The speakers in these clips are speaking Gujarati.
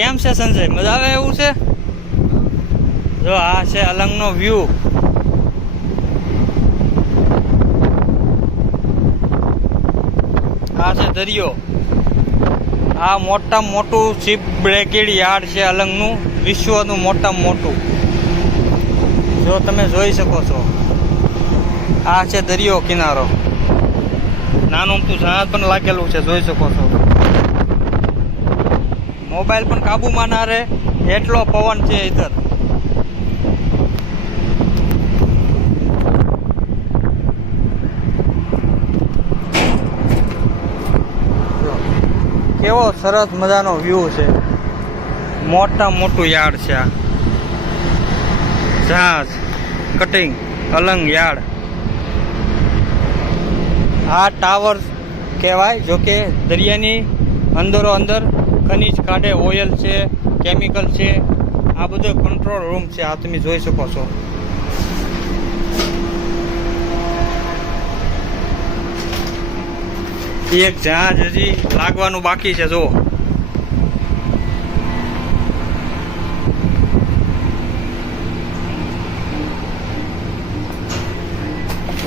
કેમ છે સંજય? મજા આવે એવું છે? જો, આ છે અલંગનો વ્યૂ આ છે દરિયો. આ મોટામાં મોટું શિપ બ્રેકેડ યાર્ડ છે અલંગનું. વિશ્વનું મોટામાં મોટું. જો, તમે જોઈ શકો છો. આ છે દરિયો કિનારો. નાનું તું જહાજ પણ લાગેલું છે, જોઈ શકો છો. મોબાઈલ પણ કાબુમાં ના રહે, એટલો પવન છે ઇધર કેવો સરસ મજાનો વ્યૂ છે. મોટા મોટું યાર્ડ છે આ. જહાજ કટિંગ અલંગ યાર્ડ. આ ટાવર કહેવાય, જોકે દરિયાની અંદરો અંદર ખનીજ કાઢે, ઓઇલ છે કેમિકલ છે, આ બધો કંટ્રોલ રૂમ છે, આ તમે જોઈ શકો છો. એક જહાજ હજી લાગવાનું બાકી છે જો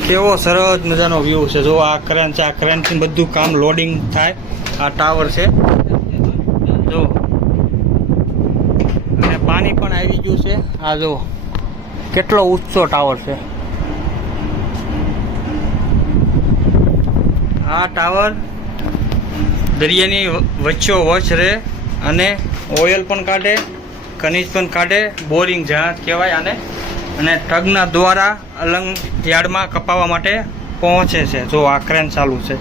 કેવો સરસ મજાનો વ્યૂ છે જો આ ક્રેન છે, આ ક્રેનથી બધું કામ લોડિંગ થાય. આ ટાવર છે. જો. અને પાણી પણ આવી ગયું છે. આ જો, કેટલો ઊંચો ટાવર છે. આ ટાવર દરિયાની વચ્ચો વચ રહે અને ઓઇલ પણ કાઢે, ખનીજ પણ કાઢે બોરિંગ જહાજ કહેવાય આને. અને ટગના દ્વારા અલંગ યાર્ડમાં કપાવવા માટે પહોંચે છે. જો આ ક્રેન ચાલુ છે.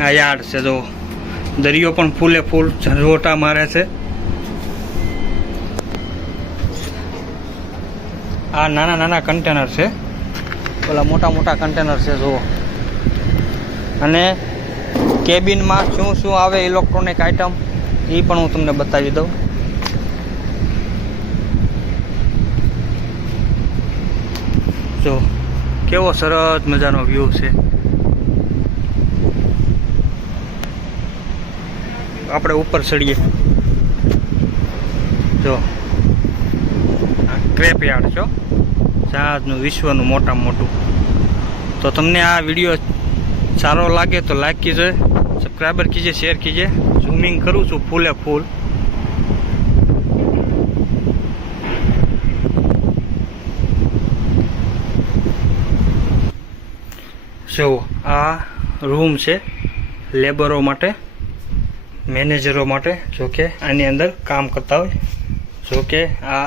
આ યાર્ડ છે જો. દરિયો પણ ફૂલે ફૂલ ઝરોટા મારે છે. આ નાના નાના કન્ટેનર છે. પેલા મોટા મોટા કન્ટેનર છે, જુઓ. અને કેબિનમાં શું શું આવે ઇલેક્ટ્રોનિક આઇટમ એ પણ હું તમને બતાવી દઉં. જો, કેવો સરસ મજાનો વ્યૂ છે. આપણે ઉપર ચડીએ. જો. ક્રેપ યાર્ડ છો જહાજનું વિશ્વનું મોટામાં મોટું. તો તમને આ વીડિયો સારો લાગે તો લાઈક કીજે સબસ્ક્રાઈબર કીજે શેર કીજે. ઝૂમિંગ કરું છું ફૂલે ફૂલ. જો, આ રૂમ છે લેબરો માટે. મેનેજરો માટે જો કે આની અંદર કામ કરતા હોય. જો કે આ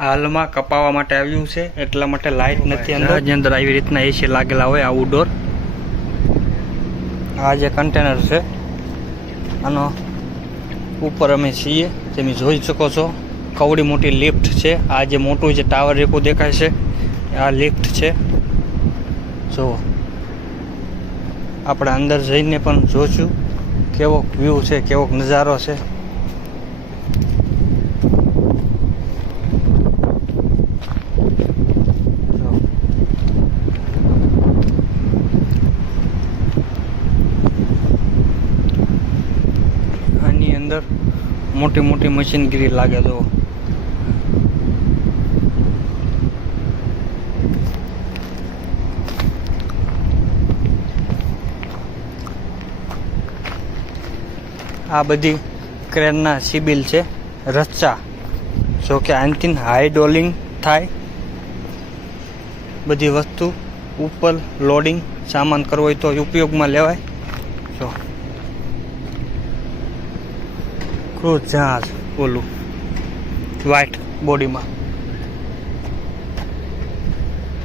હાલમાં કપાવવા માટે આવ્યું છે એટલા માટે લાઇટ નથી અંદર. જે અંદર આવી રીતના એસી લાગેલા હોય આઉટડોર આ જે કન્ટેનર છે આનો ઉપર અમે છીએ તમે જોઈ શકો છો. કવડી મોટી લિફ્ટ છે. આ જે મોટું જે ટાવર રેકું દેખાય છે આ લિફ્ટ છે. જુઓ આપણે અંદર જઈને પણ જોશું. કેવો વ્યૂ છે કેવો નજારો છે? આની અંદર મોટી મોટી મશીનગીરી લાગે જો આ બધી ક્રેનના સિબિલ છે, રચ્ચા. જો કે આનથી હાઈ થાય. બધી વસ્તુ ઉપર લોડિંગ સામાન કરવો હોય તો ઉપયોગમાં લેવાય. જો. ક્રૂઝ જહાજ ઓલું. વ્હાઈટ બોડીમાં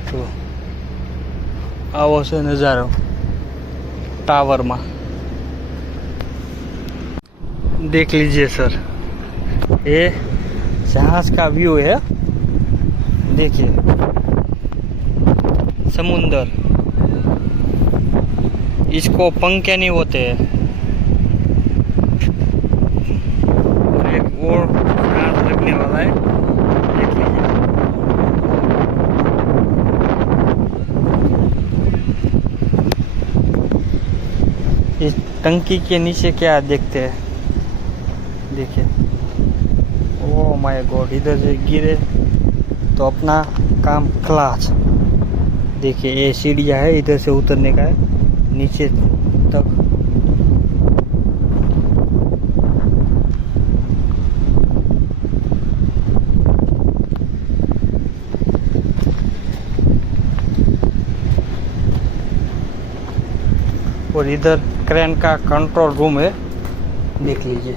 જો. આવો છે નજારો. ટાવરમાં देख लीजिए सर। ये जहाज़ का व्यू है। देखिए। समुंदर। इसको पंखे नहीं होते हैं। एक और लगने वाला है। देख लीजिए। इस टंकी के नीचे क्या देखते हैं? देखिए। ओ माय गॉड इधर से गिरे तो अपना काम क्लास देखिए, ये सीढ़ियाँ है, इधर से उतरने का है, नीचे तक। और इधर क्रेन का कंट्रोल रूम है, देख लीजिए।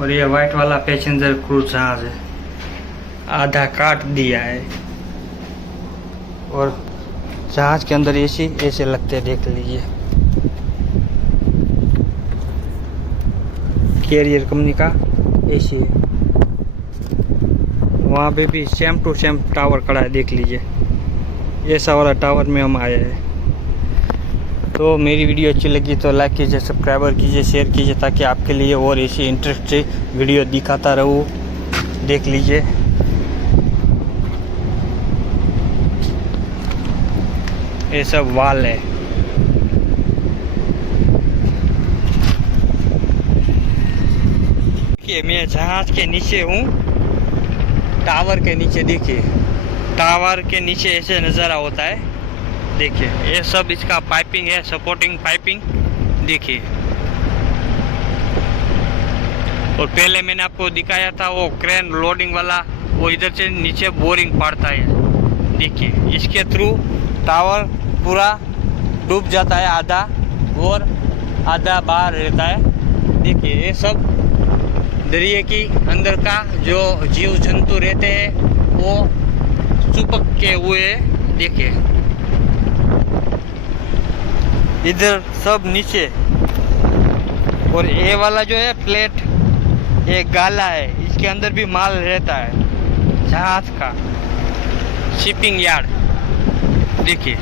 और ये व्हाइट वाला पैसेंजर क्रूज जहाज़ है आधा काट दिया है। और जहाज़ के अंदर एसी ऐसे लगते देख लीजिए। कैरियर कंपनी का एसी है। वहाँ पे भी सेम टू सेम टावर खड़ा है, देख लीजिए। ऐसा वाला टावर में हम आए हैं। तो मेरी वीडियो अच्छी लगी तो लाइक कीजिए, सब्सक्राइबर कीजिए, शेयर कीजिए ताकि आपके लिए और ऐसी इंटरेस्टिंग वीडियो दिखाता रहूँ। देख लीजिए। ये सब वाल है। देखिए, मैं जहाज़ के नीचे हूँ। टावर के नीचे देखिए। टावर के नीचे ऐसे नज़ारा होता है। देखिए, ये सब इसका पाइपिंग है सपोर्टिंग पाइपिंग देखिए। और पहले मैंने आपको दिखाया था, वो क्रेन लोडिंग वाला, वो इधर से नीचे बोरिंग पड़ता है। देखिए, इसके थ्रू टावर पूरा डूब जाता है, आधा और आधा बाहर रहता है। देखिए, ये सब दरिए की अंदर का जो जीव जंतु रहते हैं, वो चुपक के हुए देखिए। इधर सब नीचे। और ये वाला जो है प्लेट ये गाला है। इसके अंदर भी माल रहता है। जहाज़ का। शिपिंग यार्ड देखिए।